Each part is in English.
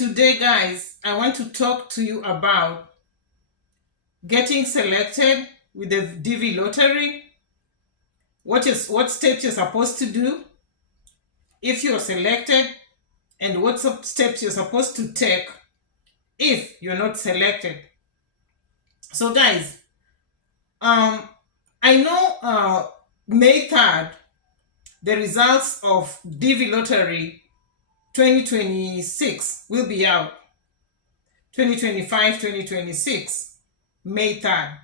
Today, guys, I want to talk to you about getting selected with the DV lottery. What steps you're supposed to do if you're selected, and what steps you're supposed to take if you're not selected. So, guys, I know May 3rd, the results of DV lottery 2026 will be out. 2025, 2026, May 3rd.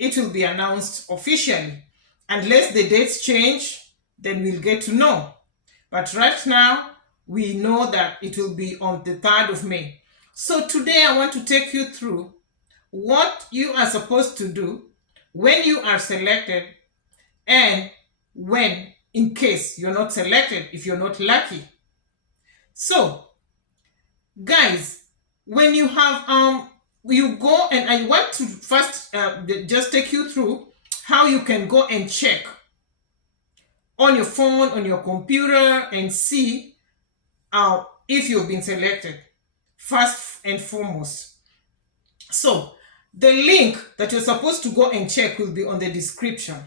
It will be announced officially. Unless the dates change, then we'll get to know. But right now, we know that it will be on the 3rd of May. So today I want to take you through what you are supposed to do when you are selected, and when, in case you're not selected, if you're not lucky. So, guys, when you have you go, and I want to first just take you through how you can go and check on your phone, on your computer, and see if you've been selected, first and foremost. So the link that you're supposed to go and check will be on the description.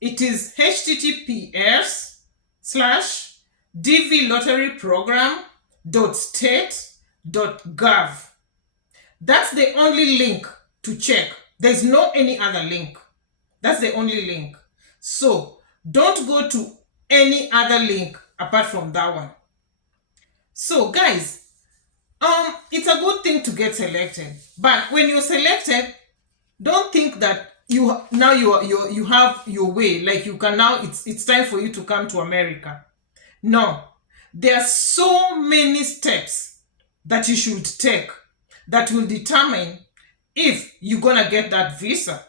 It is https://dvlotteryprogram.state.gov. That's the only link to check. There's no any other link. That's the only link. So don't go to any other link apart from that one. So, guys, it's a good thing to get selected, but when you're selected, don't think that you have your way, like you can now, it's time for you to come to America. No, there are so many steps that you should take that will determine if you're gonna get that visa.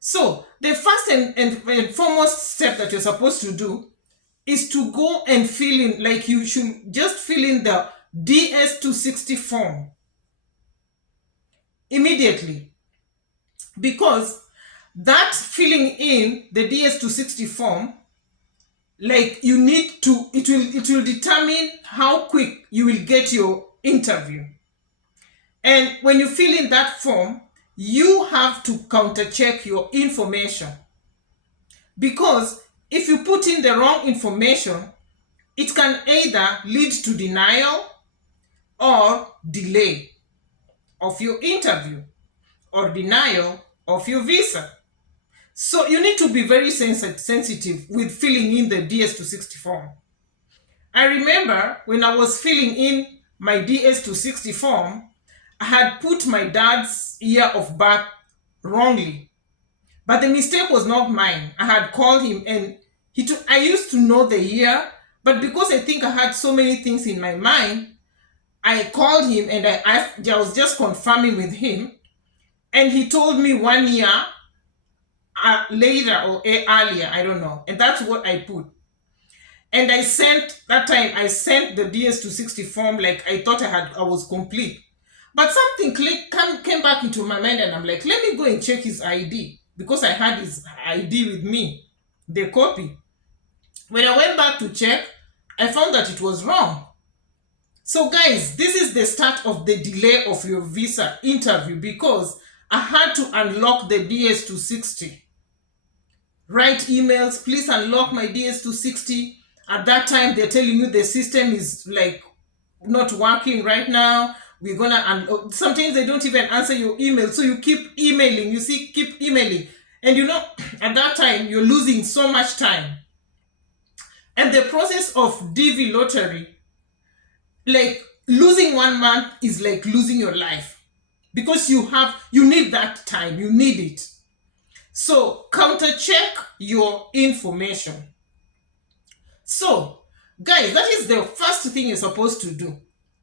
So the first and foremost step that you're supposed to do is to go and fill in, like you should just fill in the DS-260 form immediately, because that filling in the DS-260 form, like you need to, it will determine how quick you will get your interview. And when you fill in that form, you have to counter check your information, because if you put in the wrong information, it can either lead to denial or delay of your interview or denial of your visa. So you need to be very sensitive with filling in the DS-260 form. I remember when I was filling in my DS-260 form, I had put my dad's year of birth wrongly. But the mistake was not mine. I had called him, and I used to know the year, but because I think I had so many things in my mind, I called him and I was just confirming with him, and he told me 1 year later or earlier, I don't know, and that's what I put. And I sent the DS-260 form, like I thought I was complete. But something came back into my mind, and I'm like, let me go and check his ID, because I had his ID with me, the copy. When I went back to check, I found that it was wrong. So, guys, this is the start of the delay of your visa interview, because I had to unlock the DS-260. Write emails, please unlock my DS-260. At that time, they're telling you the system is like not working right now. We're gonna unlock. Sometimes they don't even answer your email, so you keep emailing. Keep emailing. And at that time, you're losing so much time. And the process of DV lottery, like losing 1 month is like losing your life, because you need that time, you need it. So counter check your information. So, guys, that is the first thing you're supposed to do.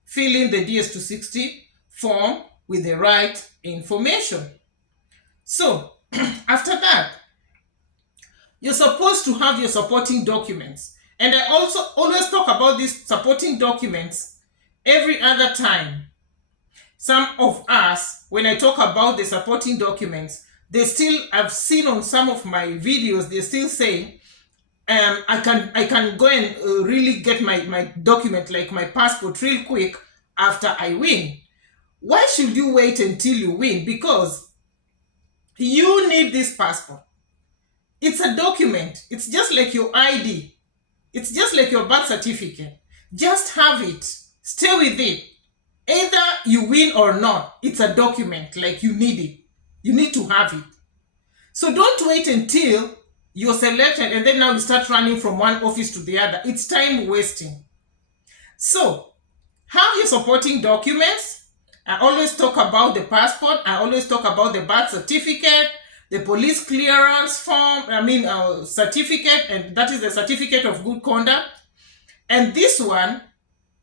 Fill in the DS-260 form with the right information. So, after that, you're supposed to have your supporting documents. And I also always talk about these supporting documents every other time. Some of us, when I talk about the supporting documents, I've seen on some of my videos, they still say, I can go and really get my document, like my passport, real quick, after I win. Why should you wait until you win? Because you need this passport. It's a document. It's just like your ID. It's just like your birth certificate. Just have it. Stay with it. Either you win or not, it's a document. Like, you need it. You need to have it. So don't wait until you're selected and then now you start running from one office to the other. It's time wasting. So, how you supporting documents? I always talk about the passport. I always talk about the birth certificate, the police clearance form, certificate, and that is the certificate of good conduct. And this one,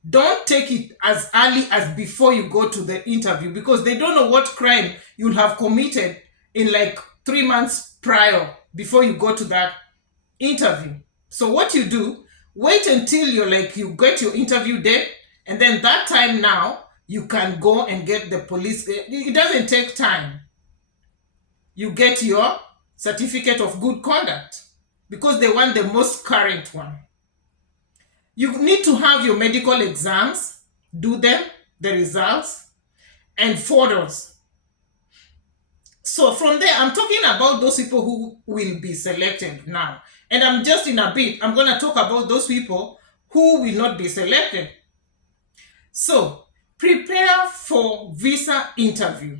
don't take it as early as before you go to the interview, because they don't know what crime you'll have committed in like 3 months prior before you go to that interview. So what you do, wait until you get your interview date, and then that time now you can go and get the police. It doesn't take time. You get your certificate of good conduct because they want the most current one. You need to have your medical exams, do them, the results, and photos. So from there, I'm talking about those people who will be selected now. And I'm going to talk about those people who will not be selected. So, prepare for visa interview.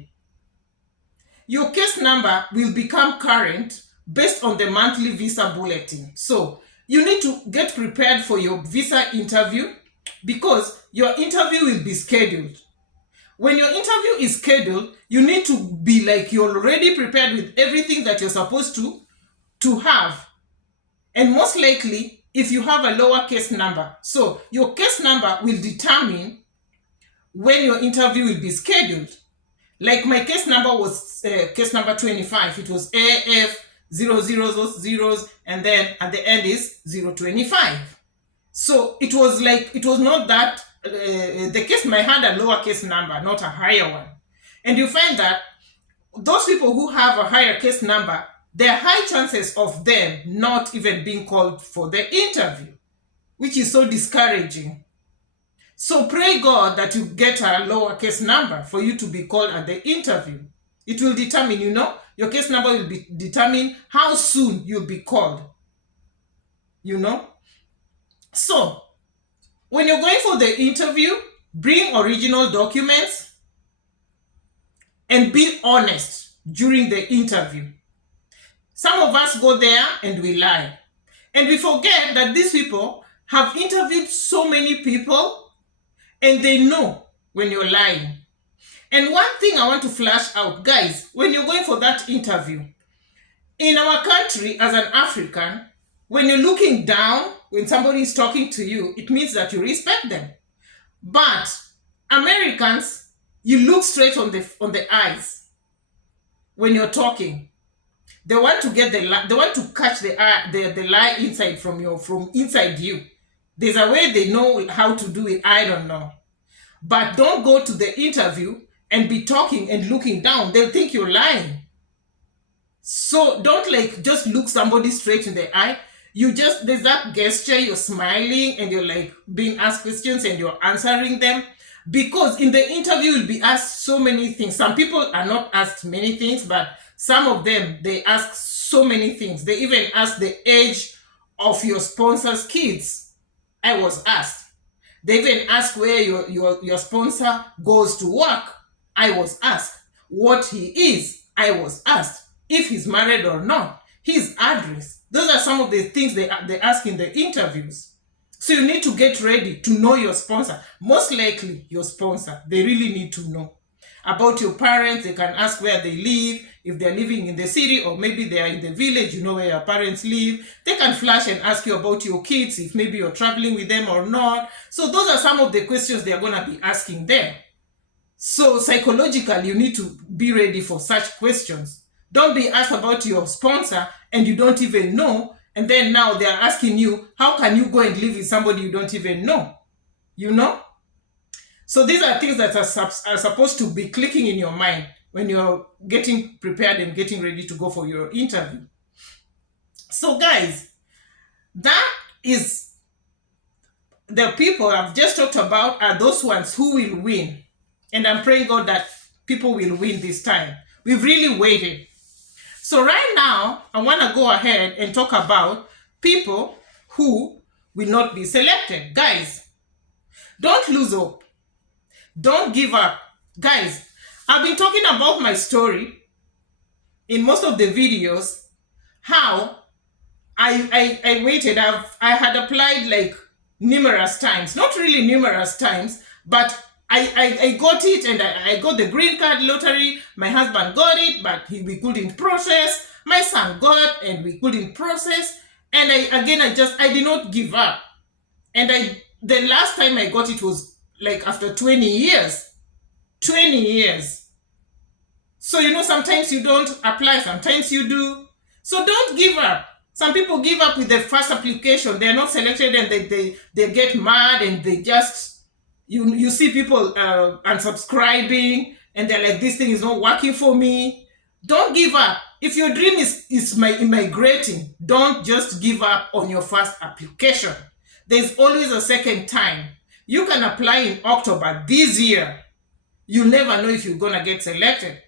Your case number will become current based on the monthly visa bulletin. So, you need to get prepared for your visa interview because your interview will be scheduled. When your interview is scheduled, you need to be like you're already prepared with everything that you're supposed to have. And most likely, if you have a lower case number, so your case number will determine when your interview will be scheduled. Like my case number was case number 25. It was AF 00 and then at the end is 025. So it was not that the case might had a lower case number, not a higher one. And you find that those people who have a higher case number, there are high chances of them not even being called for the interview, which is so discouraging. So pray God that you get a lower case number for you to be called at the interview. It will determine, your case number will determine how soon you'll be called. So, when you're going for the interview, bring original documents and be honest during the interview. Some of us go there and we lie. And we forget that these people have interviewed so many people and they know when you're lying. And one thing I want to flash out, guys, when you're going for that interview, in our country as an African, when you're looking down, when somebody is talking to you, it means that you respect them. But Americans, you look straight on the eyes when you're talking. They want to get they want to catch the lie inside from inside you. There's a way they know how to do it. I don't know. But don't go to the interview and be talking and looking down. They'll think you're lying. So don't just look somebody straight in the eye. There's that gesture, you're smiling and you're being asked questions and you're answering them. Because in the interview, you'll be asked so many things. Some people are not asked many things, but some of them, they ask so many things. They even ask the age of your sponsor's kids. I was asked. They even ask where your sponsor goes to work. I was asked. What he is. I was asked. If he's married or not. His address. Those are some of the things they ask in the interviews. So you need to get ready to know your sponsor. Most likely your sponsor. They really need to know. About your parents, they can ask where they live, if they're living in the city or maybe they are in the village, you know where your parents live. They can flash and ask you about your kids, if maybe you're traveling with them or not. So those are some of the questions they're going to be asking there. So psychologically, you need to be ready for such questions. Don't be asked about your sponsor and you don't even know, and then now they're asking you, how can you go and live with somebody you don't even know? So these are things that are supposed to be clicking in your mind when you're getting prepared and getting ready to go for your interview. So guys, that is the people I've just talked about are those ones who will win. And I'm praying God that people will win this time. We've really waited. So right now, I want to go ahead and talk about people who will not be selected. Guys, don't lose hope. Don't give up. Guys, I've been talking about my story in most of the videos, how I waited. I had applied like numerous times, not really numerous times, but I got it, and I got the green card lottery. My husband got it, but we couldn't process. My son got it, and we couldn't process. And I did not give up. And the last time I got it was like after 20 years. 20 years. So, sometimes you don't apply, sometimes you do. So don't give up. Some people give up with the first application. They're not selected, and they get mad, and they just, you see people unsubscribing, and they're like, this thing is not working for me. Don't give up. If your dream is immigrating, don't just give up on your first application. There's always a second time. You can apply in October this year. You never know if you're going to get selected.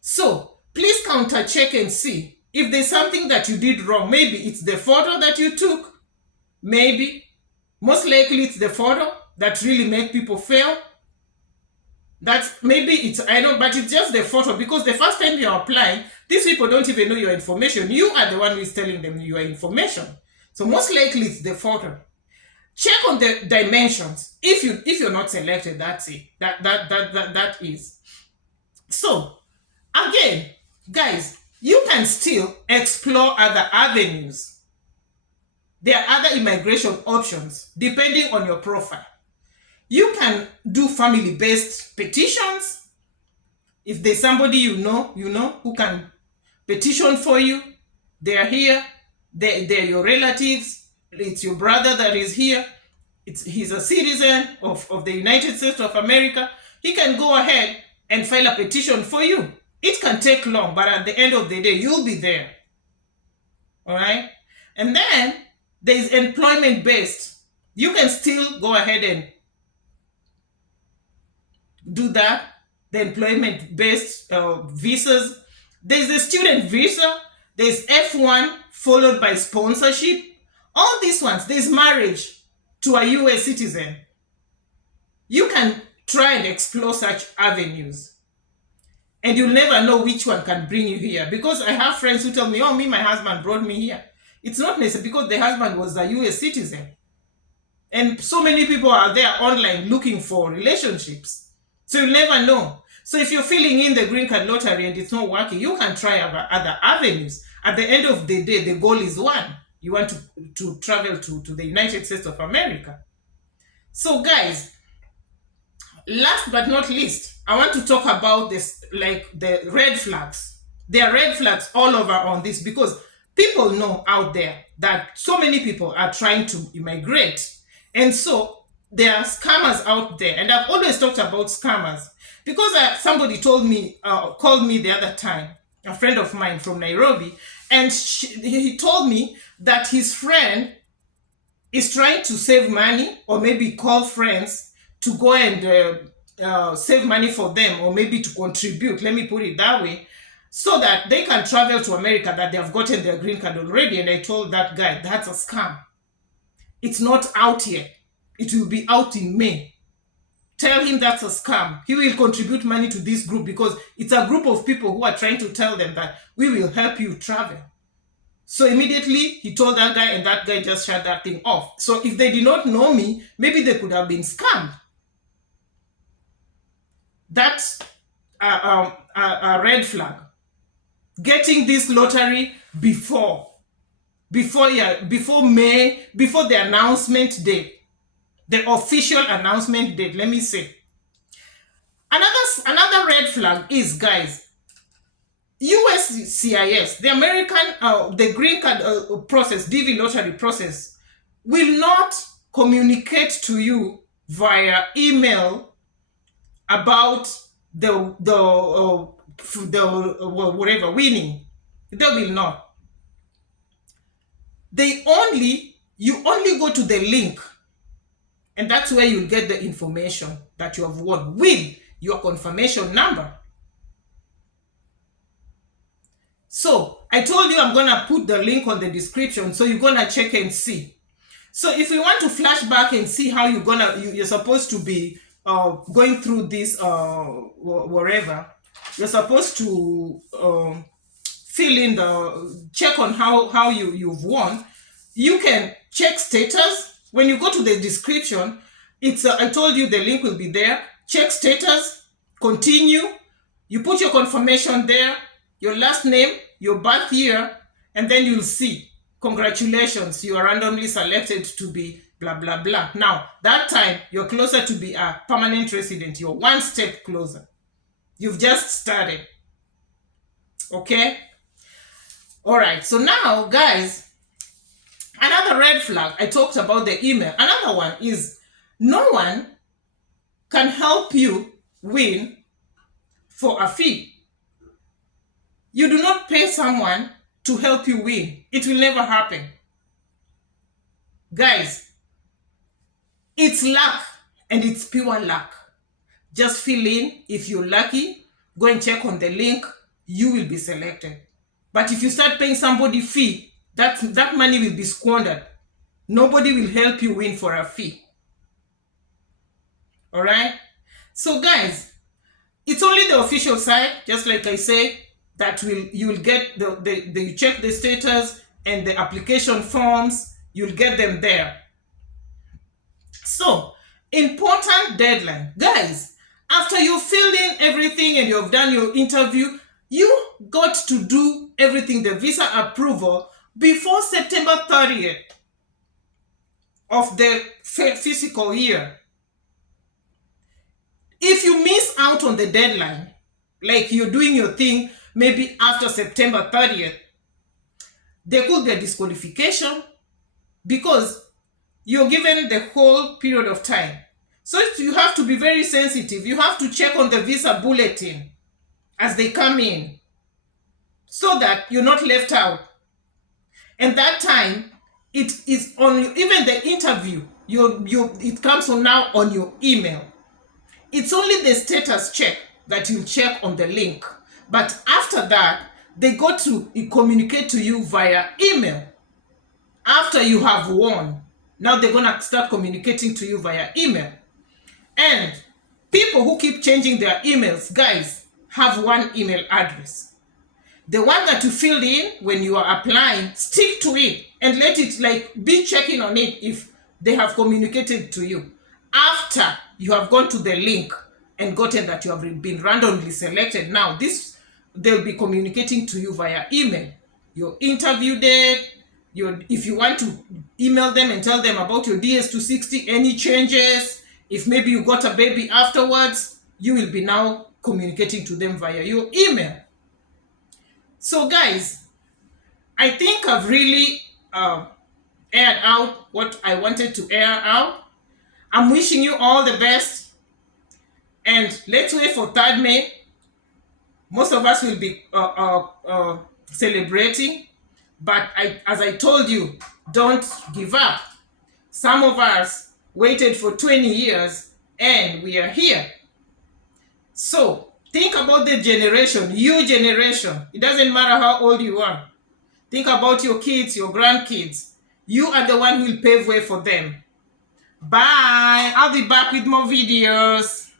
So please counter check and see if there's something that you did wrong. Maybe it's the photo that you took. Maybe. Most likely it's the photo that really make people fail. But it's just the photo, because the first time you're applying, these people don't even know your information. You are the one who is telling them your information. So most likely it's the photo. Check on the dimensions. If you're not selected, that's it. That is. So again, guys, you can still explore other avenues. There are other immigration options depending on your profile. You can do family-based petitions. If there's somebody you know who can petition for you, they're here. They're your relatives. It's your brother that is here. He's a citizen of the United States of America. He can go ahead and file a petition for you. It can take long, but at the end of the day, you'll be there. All right? And then there's employment-based. You can still go ahead and do that. The employment-based visas. There's the student visa. There's F1 followed by sponsorship. All these ones. There's marriage to a US citizen. You can try and explore such avenues. And you'll never know which one can bring you here. Because I have friends who tell me, oh, my husband brought me here. It's not necessarily because the husband was a US citizen. And so many people are there online looking for relationships. So you'll never know. So if you're filling in the green card lottery and it's not working, you can try other avenues. At the end of the day, the goal is one. You want to travel to the United States of America. So guys, last but not least, I want to talk about this, like the red flags. There are red flags all over on this, because people know out there that so many people are trying to immigrate. And so there are scammers out there. And I've always talked about scammers because somebody called me the other time, a friend of mine from Nairobi, and he told me that his friend is trying to save money, or maybe call friends to go and save money for them, or maybe to contribute, let me put it that way, so that they can travel to America, that they have gotten their green card already. And I told that guy, that's a scam. It's not out yet. It will be out in May. Tell him that's a scam. He will contribute money to this group, because it's a group of people who are trying to tell them that we will help you travel. So immediately he told that guy, and that guy just shut that thing off. So if they did not know me, maybe they could have been scammed. That's a red flag. Getting this lottery before May, before the announcement date, the official announcement date, let me say. Another red flag is, guys, USCIS, the American, the green card process, DV lottery process, will not communicate to you via email about the whatever winning. They will not. You only go to the link And that's where you'll get the information that you have won with your confirmation number. So I told you I'm gonna put the link on the description, so you're gonna check and see. So if we want to flash back and see how you're supposed to be going through this wherever, you're supposed to fill in check on how you've won. You can check status. When you go to the description, it's I told you the link will be there. Check status, continue. You put your confirmation there, your last name, your birth year, and then you'll see, congratulations, you are randomly selected to be blah, blah, blah. Now, that time, you're closer to be a permanent resident. You're one step closer. You've just started. Okay? All right. So now, guys, another red flag, I talked about the email. Another one is no one can help you win for a fee. You do not pay someone to help you win. It will never happen. Guys, it's luck, and it's pure luck. Just fill in. If you're lucky, go and check on the link. You will be selected. But if you start paying somebody fee, that money will be squandered. Nobody will help you win for a fee. All right? So guys, it's only the official site, just like I said, that you will get you check the status and the application forms, you'll get them there. So, important deadline. Guys, after you filled in everything and you've done your interview, you got to do everything, the visa approval, before September 30th of the fiscal year. If you miss out on the deadline, like you're doing your thing maybe after September 30th, there could be a disqualification because you're given the whole period of time. So you have to be very sensitive. You have to check on the visa bulletin as they come in so that you're not left out. And that time, it is on even the interview. It comes on now on your email. It's only the status check that you check on the link. But after that, they go to communicate to you via email. After you have won, now they're going to start communicating to you via email. And people who keep changing their emails, guys, have one email address. The one that you filled in when you are applying, stick to it and let it be checking on it if they have communicated to you. After you have gone to the link and gotten that you have been randomly selected, now they'll be communicating to you via email. Your interview date, if you want to email them and tell them about your DS-260, any changes, if maybe you got a baby afterwards, you will be now communicating to them via your email. So guys, I think I've really aired out what I wanted to air out. I'm wishing you all the best. And let's wait for 3rd May. Most of us will be celebrating. But as I told you, don't give up. Some of us waited for 20 years and we are here. So think about the generation, your generation. It doesn't matter how old you are. Think about your kids, your grandkids. You are the one who will pave way for them. Bye. I'll be back with more videos.